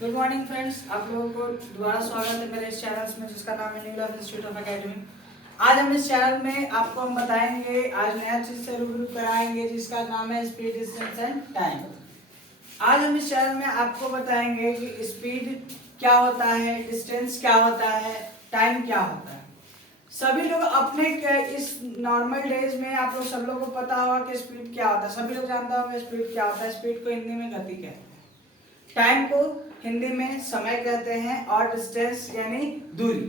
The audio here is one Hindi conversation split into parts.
गुड मॉर्निंग फ्रेंड्स, आप लोगों को दोबारा स्वागत है मेरे इस चैनल में जिसका नाम है new life institute of academy. आज हम इस चैनल में आपको हम बताएंगे, आज नया चीज से रूबरू कराएंगे जिसका नाम है स्पीड, डिस्टेंस एंड टाइम। आज हम इस चैनल में आपको बताएंगे कि स्पीड क्या होता है, डिस्टेंस क्या होता है, टाइम क्या होता है। सभी लोग अपने इस नॉर्मल डेज में आप लोग सब लोगों को पता होगा कि स्पीड क्या होता है। सभी लोग जानता होगा स्पीड क्या होता है। स्पीड को हिंदी में गति कहते हैं, टाइम को हिंदी में समय कहते हैं और डिस्टेंस यानी दूरी।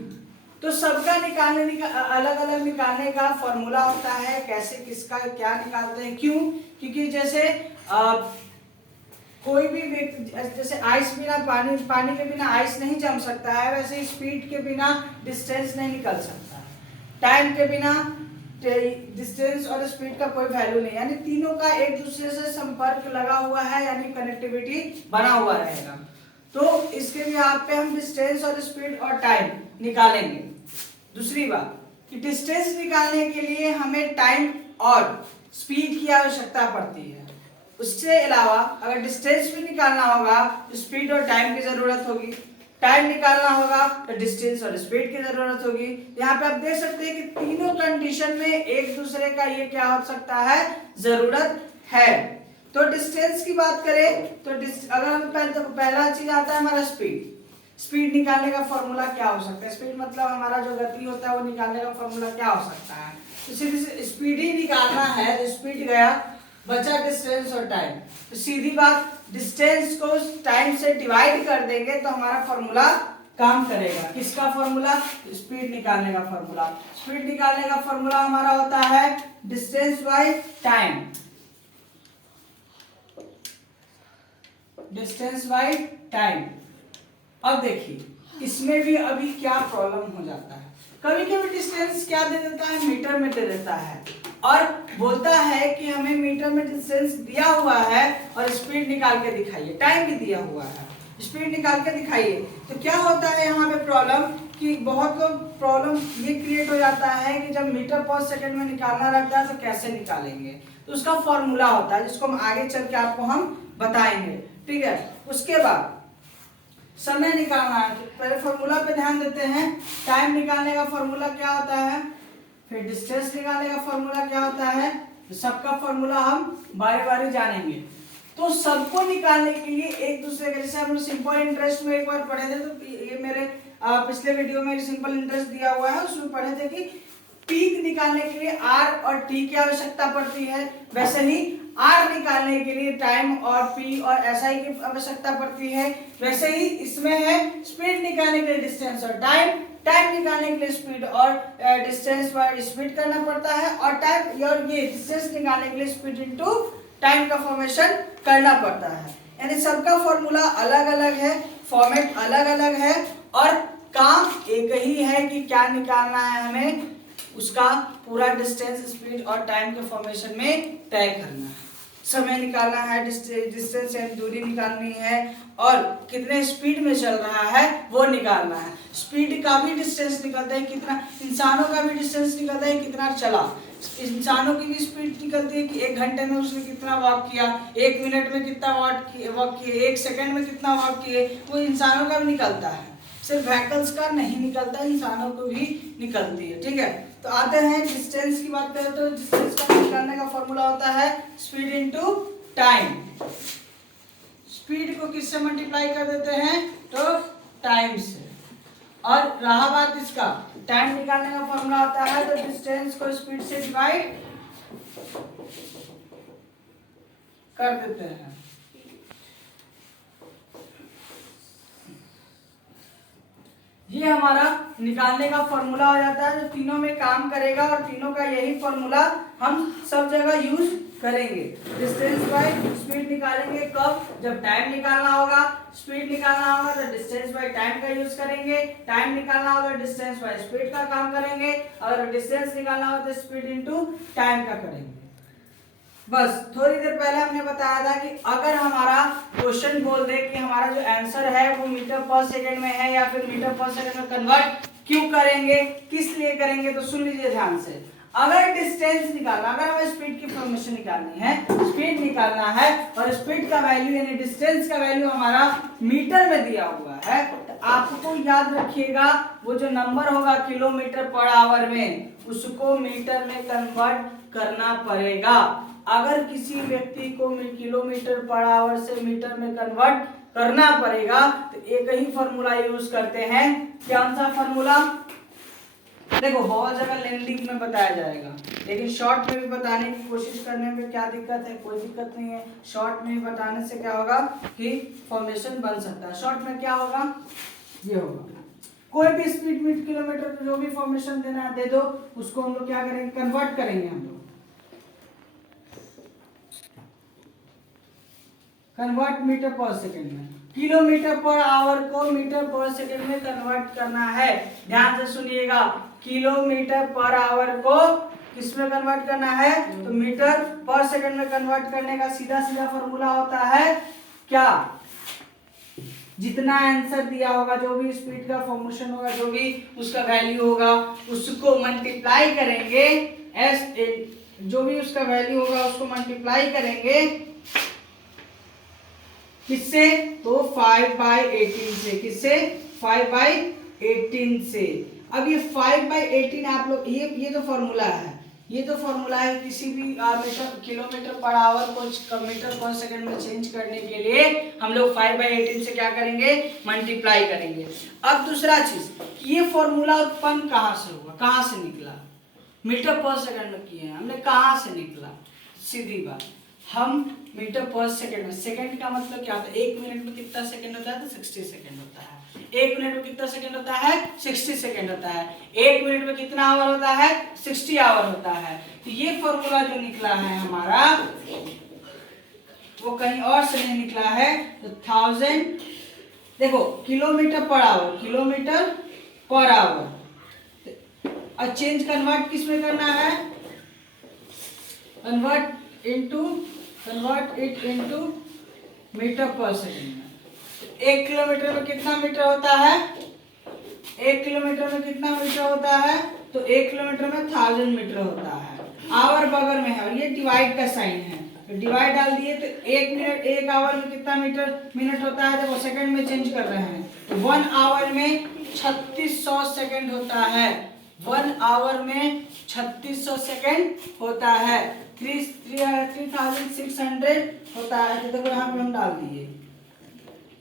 तो सबका अलग अलग निकालने का फॉर्मूला होता है, कैसे किसका क्या निकालते हैं, क्यों? क्योंकि जैसे कोई भी व्यक्ति, जैसे आइस बिना पानी के बिना आइस नहीं जम सकता है, वैसे स्पीड के बिना डिस्टेंस नहीं निकल सकता है। टाइम के बिना डिस्टेंस और स्पीड का कोई वैल्यू नहीं, यानी तीनों का एक दूसरे से संपर्क लगा हुआ है, यानी कनेक्टिविटी बना हुआ रहेगा। तो इसके भी यहाँ पे हम डिस्टेंस और स्पीड और टाइम निकालेंगे। दूसरी बात कि डिस्टेंस निकालने के लिए हमें टाइम और स्पीड की आवश्यकता पड़ती है। उससे अलावा अगर डिस्टेंस भी निकालना होगा तो स्पीड और टाइम की जरूरत होगी, टाइम निकालना होगा तो डिस्टेंस और स्पीड की जरूरत होगी। यहाँ पे आप देख सकते हैं कि तीनों कंडीशन में एक दूसरे का ये क्या हो सकता है, जरूरत है। तो डिस्टेंस की बात करें तो अगर हम पहला चीज आता है हमारा स्पीड। स्पीड निकालने का फॉर्मूला क्या हो सकता है? स्पीड मतलब हमारा जो गति होता है वो निकालने का फॉर्मूला क्या हो सकता है? तो सीधी स्पीड ही निकालना है तो स्पीड गया, बचा डिस्टेंस और टाइम। तो सीधी बात, डिस्टेंस को टाइम से डिवाइड कर देंगे तो हमारा फॉर्मूला काम करेगा। किसका फॉर्मूला? स्पीड निकालने का फॉर्मूला। स्पीड निकालने का फॉर्मूला हमारा होता है distance by time. Distance by time. अब देखिए इसमें भी अभी क्या प्रॉब्लम हो जाता है। कभी कभी डिस्टेंस क्या दे देता है, मीटर में दे देता है और बोलता है कि हमें मीटर में डिस्टेंस दिया हुआ है और स्पीड निकाल के दिखाइए, टाइम भी दिया हुआ है, स्पीड निकाल के दिखाइए। तो क्या होता है यहाँ पे प्रॉब्लम कि बहुत लोग प्रॉब्लम ये क्रिएट हो जाता है कि जब मीटर पर सेकंड में निकालना रहता है तो कैसे निकालेंगे। तो उसका फॉर्मूला होता है जिसको हम आगे चल के आपको हम बताएंगे, ठीक है। उसके बाद समय निकालना है, तो पहले फॉर्मूला पे ध्यान देते हैं। टाइम निकालने का फॉर्मूला क्या होता है, फिर डिस्टेंस निकालने का फॉर्मूला क्या होता है, तो सबका फॉर्मूला हम बारी बारी जानेंगे। तो सबको निकालने के लिए एक दूसरे के, जैसे हम सिंपल इंटरेस्ट में एक बार पढ़े थे, तो ये मेरे पिछले वीडियो में सिंपल इंटरेस्ट दिया हुआ है, उसमें पढ़े थे कि पीक निकालने के लिए आर और टी की आवश्यकता पड़ती है, वैसे ही आर निकालने के लिए टाइम और पी और एसआई की आवश्यकता पड़ती है। वैसे ही इसमें है स्पीड निकालने के लिए डिस्टेंस और टाइम, टाइम निकालने के लिए स्पीड और डिस्टेंस बाय स्पीड करना पड़ता है, और टाइम और ये डिस्टेंस निकालने के लिए स्पीड इनटू टाइम का फॉर्मेशन करना पड़ता है। यानी सबका फॉर्मूला अलग अलग है, फॉर्मेट अलग अलग है और काम एक ही है कि क्या निकालना है हमें, उसका पूरा डिस्टेंस, स्पीड और टाइम के फॉर्मेशन में तय करना है। समय निकालना है, डिस्टेंस यानी दूरी निकालनी है, और कितने स्पीड में चल रहा है वो निकालना है। स्पीड का भी डिस्टेंस निकलता है, कितना इंसानों का भी डिस्टेंस निकलता है, कितना चला। इंसानों की भी स्पीड निकलती है कि 1 घंटे में उसने कितना वॉक किया, 1 मिनट में कितना वॉक किए, 1 सेकंड में कितना वॉक किए, वो इंसानों का भी निकलता है। सिर्फ व्हीकल्स का नहीं निकलता, इंसानों को भी निकलती है, ठीक है। तो आते हैं डिस्टेंस की बात करें तो डिस्टेंस का निकालने का फॉर्मूला होता है स्पीड इनटू टाइम। स्पीड को किससे मल्टीप्लाई कर देते हैं, तो टाइम से। और रहा बात इसका टाइम निकालने का फॉर्मूला होता है तो डिस्टेंस को स्पीड से डिवाइड कर देते हैं। ये हमारा निकालने का फॉर्मूला हो जाता है जो तीनों में काम करेगा, और तीनों का यही फॉर्मूला हम सब जगह यूज करेंगे। डिस्टेंस बाय स्पीड निकालेंगे कब, जब टाइम निकालना होगा। स्पीड निकालना होगा तो डिस्टेंस बाय टाइम का यूज करेंगे। टाइम निकालना होगा तो डिस्टेंस बाय स्पीड का काम करेंगे, और डिस्टेंस निकालना होगा तो स्पीड इनटू टाइम का करेंगे। बस थोड़ी देर पहले हमने बताया था कि अगर हमारा क्वेश्चन बोल दे कि हमारा जो आंसर है वो मीटर पर सेकंड में है या फिर मीटर पर सेकंड में कन्वर्ट क्यों करेंगे, किस लिए करेंगे, तो सुन लीजिए ध्यान से। अगर डिस्टेंस निकालना, अगर हमें स्पीड की फॉर्मेशन निकालनी है, स्पीड निकालना है और स्पीड का वैल्यू यानी डिस्टेंस का वैल्यू हमारा मीटर में दिया हुआ है, तो आपको याद रखिएगा वो जो नंबर होगा किलोमीटर पर आवर में, उसको मीटर में कन्वर्ट करना पड़ेगा। अगर किसी व्यक्ति को किलोमीटर पर आवर से मीटर में कन्वर्ट करना पड़ेगा तो एक ही फॉर्मूला यूज करते हैं। कौन सा फॉर्मूला? देखो बहुत जगह लेंथी में बताया जाएगा, लेकिन शॉर्ट में भी बताने की कोशिश करने में क्या दिक्कत है? कोई दिक्कत नहीं है। शॉर्ट में भी बताने से क्या होगा कि फॉर्मेशन बन सकता है। शॉर्ट में क्या होगा? ये होगा, कोई भी स्पीड मीटर किलोमीटर पे जो भी फॉर्मेशन देना है दे दो, उसको हम लोग क्या करेंगे? कन्वर्ट करेंगे हम लोग। कन्वर्ट मीटर पर सेकंड में, किलोमीटर पर आवर को मीटर पर सेकंड में कन्वर्ट करना है। ध्यान से सुनिएगा, किलोमीटर पर आवर को किस में कन्वर्ट करना है? तो मीटर पर सेकंड में कन्वर्ट करने का सीधा सीधा फॉर्मूला होता है क्या? जितना आंसर दिया होगा, जो भी स्पीड का फॉर्मेशन होगा, जो भी उसका वैल्यू होगा, उसको मल्टीप्लाई करेंगे एस, जो भी उसका वैल्यू होगा उसको मल्टीप्लाई करेंगे किससे? तो 5/18 से। किससे? 5/18 से। अब ये 5/18 आप लोग ये तो फॉर्मूला है, ये तो फॉर्मूला है किसी भी मीटर किलोमीटर पर आवर को मीटर पर सेकंड में चेंज करने के लिए हम लोग 5/18 से क्या करेंगे? मल्टीप्लाई करेंगे। अब दूसरा चीज, ये फॉर्मूला उत्पन्न कहाँ से हुआ, कहाँ से निकला? मीटर पर सेकंड में किए हैं हमने, कहाँ से निकला? सीधी बात, हम मीटर पर सेकंड में, सेकंड का मतलब क्या होता है? एक मिनट में कितना सेकंड होता है? तो 60 सेकंड होता है। एक मिनट में कितना सेकंड होता है? 60 सेकंड होता है। एक मिनट में कितना आवर होता है? 60 आवर होता है। तो ये फॉर्मूला जो निकला है हमारा, वो कहीं और से नहीं निकला है। तो 1000, देखो kilometre per our, kilometre per our, और चेंज कन्वर्ट किस में करना है? Convert it into metre per second में। एक किलोमीटर में कितना मीटर होता है? एक किलोमीटर में कितना मीटर होता है? तो एक किलोमीटर में 1000 मीटर होता है। आवर बगल में है और ये डिवाइड का साइन है, तो डिवाइड डाल दिए तो एक मिनट, एक आवर में कितना मिनट होता है? जब वो सेकंड में चेंज कर रहे हैं तो 1 आवर में 3600 सेकंड होता है। 1 आवर में 3600 सेकंड होता है। 3600 होता है। तो देखो यहाँ पे हम डाल दिए,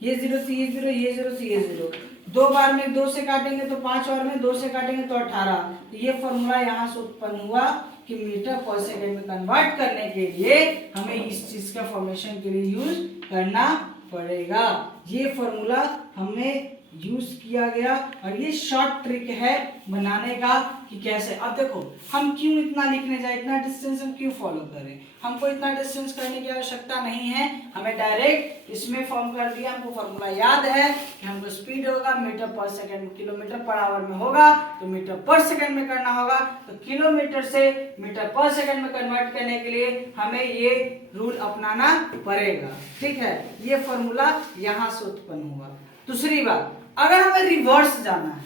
ये 0 से ये 0, ये 0 से ये 0, 2 बार में 2 से काटेंगे तो 5 बार में 2 से काटेंगे तो 18। तो ये फॉर्मूला यहाँ से उत्पन्न हुआ कि मीटर पर सेकंड में कन्वर्ट करने के लिए हमें इस चीज का फॉर्मेशन के लिए यूज करना पड़ेगा। ये फॉर्मूला हमें यूज किया गया और ये शॉर्ट ट्रिक है बनाने का कि कैसे। अब देखो हम क्यों इतना लिखने जाए, इतना डिस्टेंस हम क्यों फॉलो करें? हमको इतना डिस्टेंस करने की आवश्यकता नहीं है, हमें डायरेक्ट इसमें फॉर्म कर दिया। हमको फॉर्मूला याद है कि हमको स्पीड होगा metre per second, kilometre per our में होगा तो मीटर पर सेकंड में करना होगा। तो किलोमीटर से मीटर पर सेकंड में कन्वर्ट करने के लिए हमें ये रूल अपनाना पड़ेगा। ठीक है, ये फॉर्मूला यहाँ से उत्पन्न हुआ। दूसरी बात, अगर हमें रिवर्स जाना है,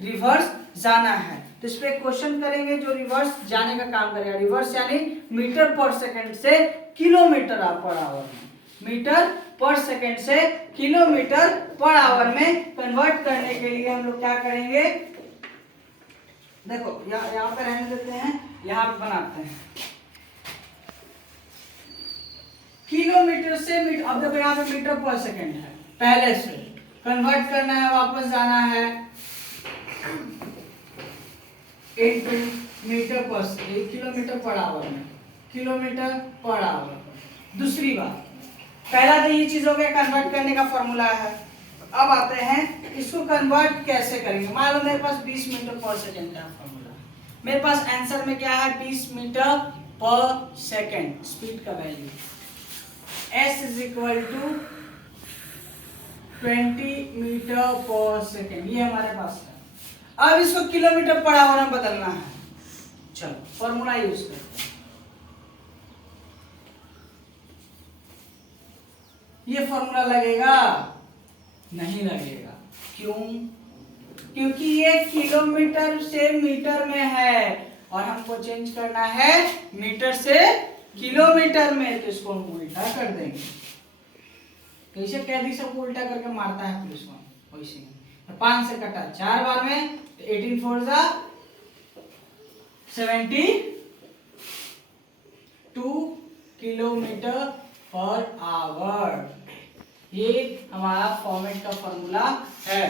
रिवर्स जाना है तो इस पे क्वेश्चन करेंगे जो रिवर्स जाने का काम करेगा। रिवर्स यानी मीटर पर सेकंड से किलोमीटर पर आवर में, मीटर पर सेकंड से किलोमीटर पर आवर में कन्वर्ट करने के लिए हम लोग क्या करेंगे? देखो यहाँ पे रहने देते हैं, यहाँ पे बनाते हैं किलोमीटर से मीटर। अब देखो यहाँ पे मीटर पर सेकंड है, पहले से कन्वर्ट करना है, वापस जाना है इनटू मीटर पर, किलोमीटर पर आवर में, किलोमीटर पर आवर। दूसरी बात, पहला तो ये चीज हो गया कन्वर्ट करने का फॉर्मूला है। अब आते हैं इसको कन्वर्ट कैसे करेंगे। मान लो मेरे पास 20 मीटर पर सेकंड का फॉर्मूला, मेरे पास आंसर में क्या है? 20 मीटर पर सेकंड स्पीड का value, s is equals to 20 metre per second, ये हमारे पास है। अब इसको किलोमीटर पर आवर में बदलना है। चलो फॉर्मूला यूज करते हैं। ये फॉर्मूला लगेगा? नहीं लगेगा। क्यों? क्योंकि ये किलोमीटर से मीटर में है। और हमको चेंज करना है मीटर से किलोमीटर में, तो इसको हम उल्टा कर देंगे। कैसे कैदी सबको उल्टा करके मारता है पुलिस को, वैसे तो 5 से कटा 4 बार में, तो 18 4 जा 72 किलोमीटर पर आवर। ये हमारा फॉर्मेट का फॉर्मूला है,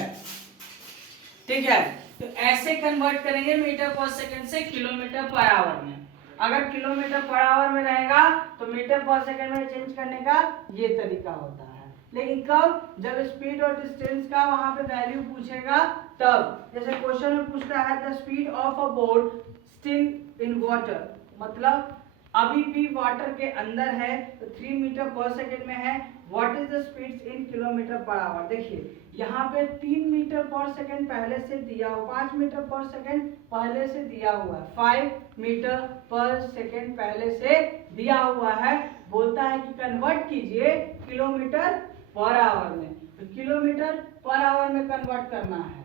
ठीक है। तो ऐसे कन्वर्ट करेंगे मीटर पर सेकंड से किलोमीटर पर आवर में। अगर किलोमीटर पर आवर में रहेगा तो मीटर पर सेकंड में चेंज करने का ये तरीका होता है। लेकिन कब, जब स्पीड और डिस्टेंस का वहां पे वैल्यू पूछेगा तब। जैसे क्वेश्चन में पूछता है the speed of a boat still in water, मतलब अभी भी वाटर के अंदर है, तो 3 मीटर पर सेकंड में है। What is the speed in kilometre per our. देखिए यहाँ पे 3 मीटर पर सेकंड पहले से दिया हुआ, 5 मीटर पर सेकंड पहले से दिया हुआ है, 5 मीटर पर सेकंड पहले से दिया हुआ है। बोलता है कि कन्वर्ट कीजिए किलोमीटर पर आवर में, तो किलोमीटर पर आवर में कन्वर्ट करना है,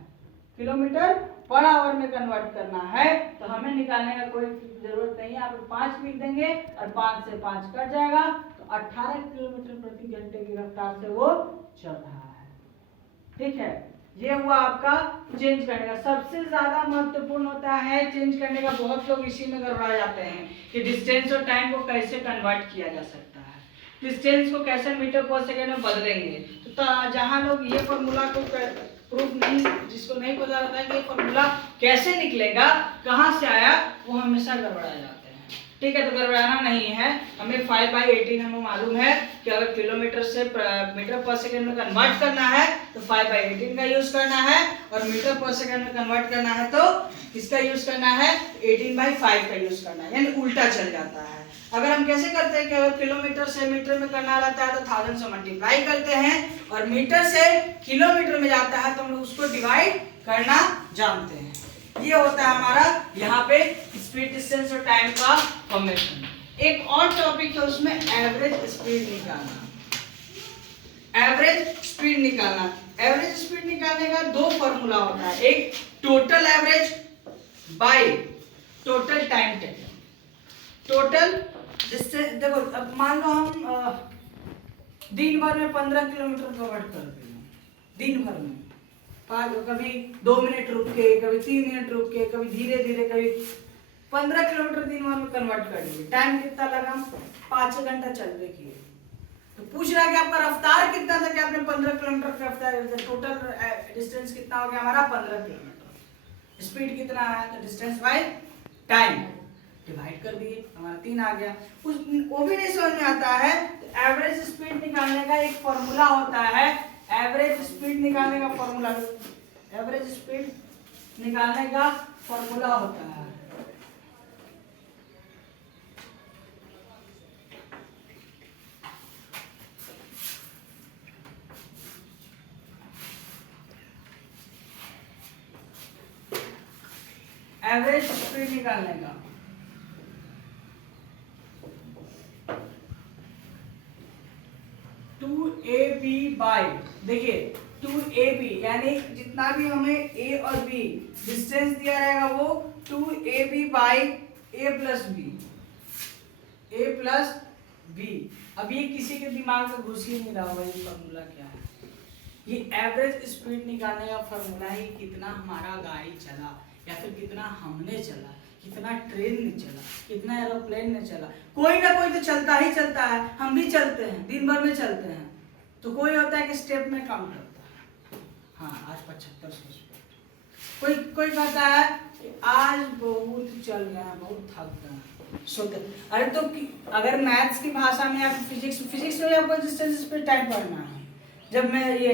किलोमीटर पर आवर में कन्वर्ट करना है। तो हमें निकालने का कोई जरूरत नहीं है, आप 5 लिख देंगे और 5 से 5 कट जाएगा, तो 18 किलोमीटर प्रति घंटे की रफ्तार से वो चल रहा है, ठीक है। ये हुआ आपका चेंज करने का। सबसे ज्यादा महत्वपूर्ण होता है चेंज करने का, बहुत लोग इसी में गड़बड़ा जाते हैं कि डिस्टेंस और टाइम को कैसे कन्वर्ट किया जा सकता है, डिस्टेंस को कैसे मीटर पर सेकंड में बदलेंगे। तो जहां लोग ये फॉर्मूला को प्रूफ नहीं, जिसको नहीं पता रहता है कि फॉर्मूला कैसे निकलेगा, कहां से आया, वो हमेशा गड़बड़ा जाते हैं, ठीक है। तो गड़बड़ाना नहीं है, हमें 5/18 हमें मालूम है कि अगर किलोमीटर से मीटर पर सेकंड में कन्वर्ट करना है तो 5/18 का यूज करना है, और मीटर पर सेकंड में कन्वर्ट करना है तो किसका यूज करना है, 18/5 का यूज करना है, यानी उल्टा चल जाता है। अगर हम कैसे करते हैं कि अगर किलोमीटर से मीटर में करना रहता है तो 1000 से मल्टीप्लाई करते हैं, और मीटर से किलोमीटर में जाता है तो हम लोग उसको डिवाइड करना जानते हैं। ये होता है हमारा यहाँ पे स्पीड, डिस्टेंस और टाइम का फॉर्मेशन। एक और टॉपिक है उसमें एवरेज स्पीड निकालना। एवरेज स्पीड निकालना, एवरेज स्पीड निकालने का 2 फॉर्मूला होता है, एक total average by total time taken. Total distance, देखो अब मान लो हम दिन भर में 15 किलोमीटर कवर करते हैं, दिन भर में कभी 2 मिनट रुक के, कभी 3 मिनट रुक के, कभी धीरे धीरे, कभी 15 किलोमीटर दिन भर में कन्वर्ट कर दिए। टाइम कितना लगा, 5 घंटा चल रहे किए। तो पूछ रहा है कि आपका रफ्तार कितना था कि आपने 15 किलोमीटर का रफ्तार, टोटल डिस्टेंस कितना हो गया हमारा 15 किलोमीटर। स्पीड कितना है, तो डिस्टेंस बाय टाइम डिवाइड कर दिए, हमारा 3 आ गया। कुछ वो भी नहीं समझ में आता है, तो एवरेज स्पीड निकालने का एक फॉर्मूला होता है, एवरेज स्पीड निकालने का फॉर्मूला, एवरेज स्पीड निकालने का फॉर्मूला होता है एवरेज स्पीड निकालने का 2ab बाय, देखिए 2ab यानी जितना भी हमें a और b डिस्टेंस दिया रहेगा वो 2ab bye a plus b। अब ये किसी के दिमाग में घुस ही नहीं रहा होगा ये फॉर्मूला क्या है। ये एवरेज स्पीड निकालने का फॉर्मूला है, कितना हमारा गाड़ी चला या फिर कितना हमने चला, कितना ट्रेन ने चला, कितना एरोप्लेन ने चला। कोई ना कोई तो चलता ही चलता है, हम भी चलते हैं, दिन भर में चलते हैं। तो कोई होता है कि स्टेप में काम करता है, हाँ आज 7500 स्टेप। कोई कहता है कि आज बहुत चल गया, बहुत थक गया, सोते। अरे तो अगर मैथ्स की भाषा में या फिजिक्स में आपको डिस्टेंस स्पीड टाइम पढ़ना है, जब मैं ये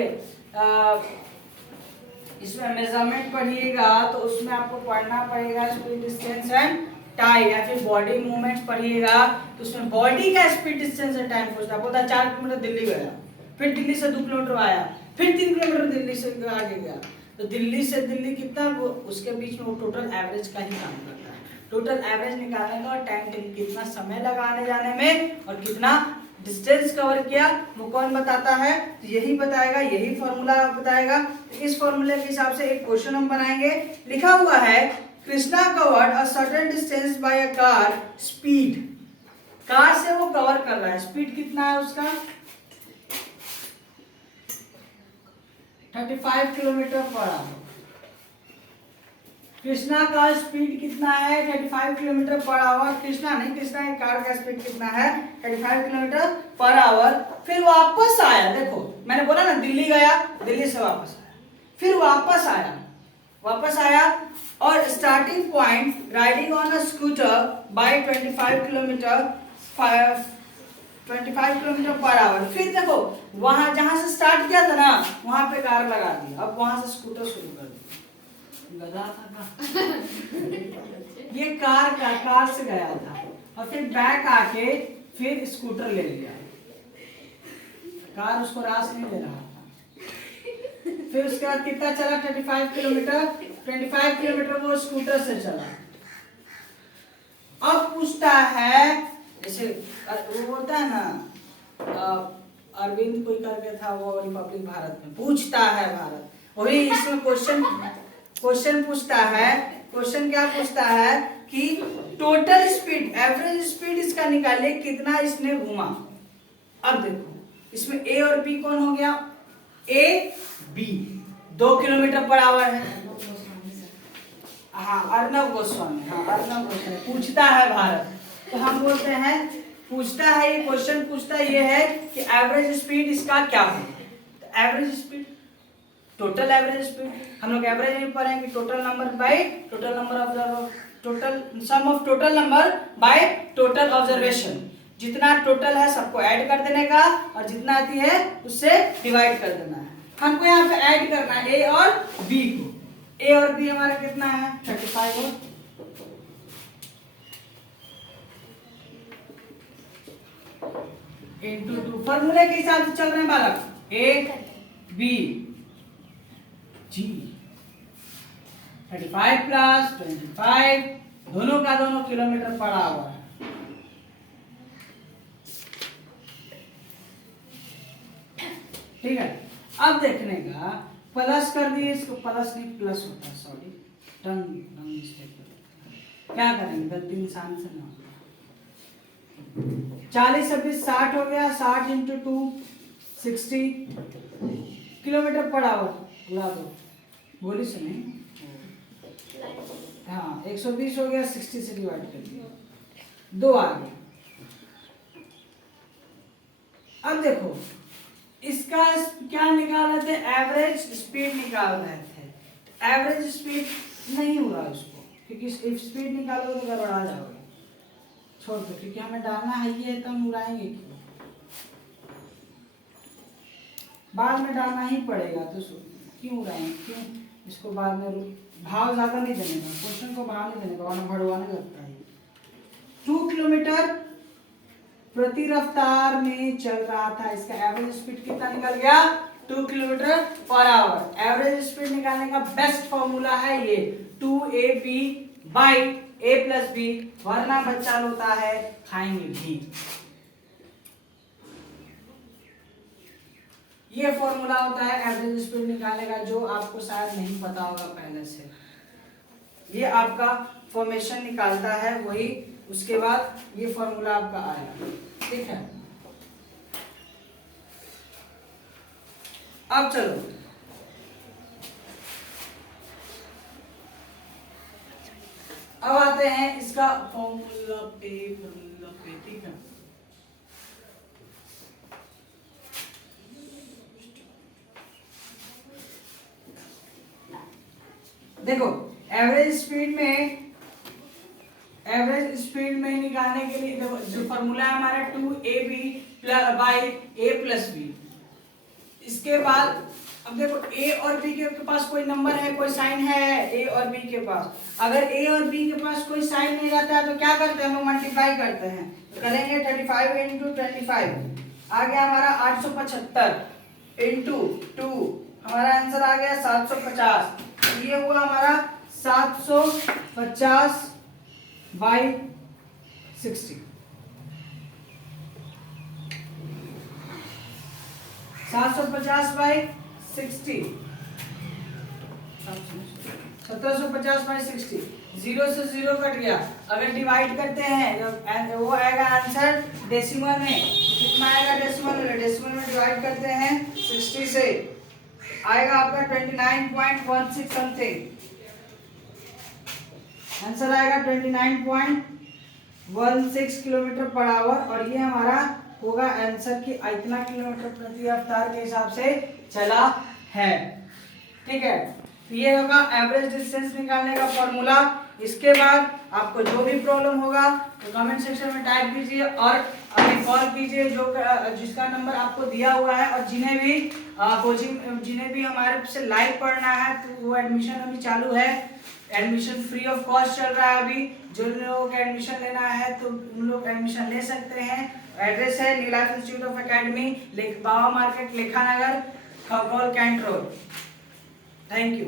इसमें मेजरमेंट पढ़िएगा तो उसमें आपको पढ़ना पड़ेगा स्पीड डिस्टेंस एंड टाइम, या फिर बॉडी मूवमेंट्स पढ़िएगा तो उसमें बॉडी का स्पीड डिस्टेंस एंड टाइम पूछता है। बोलता 4 किलोमीटर दिल्ली गया, फिर दिल्ली से 2 किलोमीटर आया, फिर 3 किलोमीटर दिल्ली से आगे गया, तो दिल्ली से दिल्ली कितना, वो उसके बीच में वो टोटल एवरेज का ही काम करता है। टोटल एवरेज निकालने का और टाइम कितना समय लगा आने जाने में और कितना डिस्टेंस कवर किया वो कौन बताता है, तो यही बताएगा, यही फॉर्मूला बताएगा। इस फॉर्मूले के हिसाब से एक क्वेश्चन हम बनाएंगे। लिखा हुआ है Krishna covered a certain distance by a car speed, car से वो कवर कर रहा है, स्पीड कितना है उसका 35 किलोमीटर पर आवर। कृष्णा का स्पीड कितना है 35 किलोमीटर पर आवर, कृष्णा नहीं, कृष्णा की कार का स्पीड कितना है 35 किलोमीटर पर आवर। फिर वापस आया, देखो मैंने बोला ना दिल्ली गया, दिल्ली से वापस आया, फिर वापस आया और starting point riding on a scooter by 25 kilometre per hour. फिर देखो वहां जहां से स्टार्ट किया था ना वहां पे कार लगा दी, अब वहां से स्कूटर शुरू कर दिया, गधा था ये कार से गया था और फिर बैक आके फिर स्कूटर ले लिया, कार उसको रास नहीं दे रहा था। फिर उसके बाद कितना चला 25 किलोमीटर वो स्कूटर से चला। अब पूछता है, जैसे वो बोलता है ना अरविंद कोई करके था वो रिपब्लिक भारत में, पूछता है भारत, वही इसमें क्वेश्चन पूछता है। क्वेश्चन क्या पूछता है कि टोटल स्पीड एवरेज स्पीड इसका निकालिए कितना इसने घूमा। अब देखो इसमें ए और बी कौन हो गया, A B 2 kilometre per hour है। हाँ अर्नब गोस्वामी, पूछता है भारत, तो हम बोलते हैं पूछता है, ये क्वेश्चन पूछता ये है कि एवरेज स्पीड इसका क्या है। तो average speed total average speed हम लोग एवरेज में पढ़ेंगे, total number by total number of total sum of total number by total observation, जितना टोटल है सबको ऐड कर देने का और जितना आती है उससे डिवाइड कर देना है। हमको यहाँ पे ऐड करना है ए और बी को, ए और बी हमारा कितना है 35 और इंटू 2 फॉर्मूले के हिसाब से चल रहे हैं बालक, ए बी जी 35 प्लस 25 दोनों का दोनों किलोमीटर पर आवर है। ठीक है, अब देखने का प्लस कर दिए इसको, प्लस नहीं प्लस होता है, सॉरी टंग मिस्टेक, क्या करेंगे गलती निशान से ना, 40 26 60 हो गया, 60 इंटू 2 60 किलोमीटर पर आवर उड़ा दो, बोली सुने, हाँ 120 हो गया, 60 से डिवाइड कर दिया, 2 आ गया। अब देखो इसका क्या निकाल रहे थे, एवरेज स्पीड निकाल रहे थे, एवरेज स्पीड नहीं हुआ उसको, क्योंकि स्पीड निकालोगे तो गड़बड़ा जाओगे, छोड़ दो, क्योंकि हमें डालना है ये तो हम उड़ाएंगे क्यों, बाद में डालना ही पड़ेगा, तो क्यों उड़ाएंगे, क्यों इसको बाद में भाव ज्यादा नहीं देने का, क्वेश्चन को भाव नहीं देने का वरना भड़वाने लगता है। 2 किलोमीटर प्रति रफ्तार में चल रहा था, इसका एवरेज स्पीड कितना निकल गया 2 kilometre per our. Average speed निकालने का बेस्ट फॉर्मूला है ये 2ab by a plus B, वरना बच्चा होता है खाएंगे भी। ये फॉर्मूला होता है एवरेज स्पीड निकालने का, जो आपको शायद नहीं पता होगा पहले से। ये आपका फॉर्मेशन निकालता है वही, उसके बाद ये फॉर्मूला आपका आएगा, ठीक है। अब चलो अब आते हैं इसका फॉर्मूला पे, ठीक है। देखो एवरेज स्पीड में निकालने के लिए देखो जो फॉर्मूला है हमारा 2ab by a plus B. इसके बाद अब देखो a और b के पास कोई नंबर है, कोई साइन है a और b के पास, अगर a और b के पास कोई साइन नहीं रहता है तो क्या करते हैं हम लोग मल्टीप्लाई करते हैं, तो करेंगे 35 इंटू 25 आ गया हमारा 875 इंटू 2 हमारा आंसर आ गया 750, ये हुआ हमारा 750 बाई 60, 750 बाई 60, 1750 बाई 60, 0 से 0 कट गया। अगर डिवाइड करते हैं वो आएगा आंसर डेसिमल में, कितना आएगा डेसिमल में, डेसिमल में डिवाइड करते हैं 60 से, आएगा आपका 29.16 समथिंग, आंसर आएगा 29.16 किलोमीटर पर आवर। और ये हमारा होगा आंसर कि इतना किलोमीटर प्रति रफ्तार के हिसाब से चला है। ठीक है, तो ये होगा एवरेज डिस्टेंस निकालने का फॉर्मूला। इसके बाद आपको जो भी प्रॉब्लम होगा तो कमेंट सेक्शन में टाइप कीजिए और हमें कॉल कीजिए, जिसका नंबर आपको दिया हुआ है। और जिन्हें भी जिन्हें भी हमारे से लाइव पढ़ना है तो वो एडमिशन अभी चालू है, एडमिशन फ्री ऑफ कॉस्ट चल रहा है अभी। जो लोगों को एडमिशन लेना है तो उन लोग एडमिशन ले सकते हैं। एड्रेस है new life institute of academy, Baba market, Lekha Nagar, Khagaul cantt road. Thank you.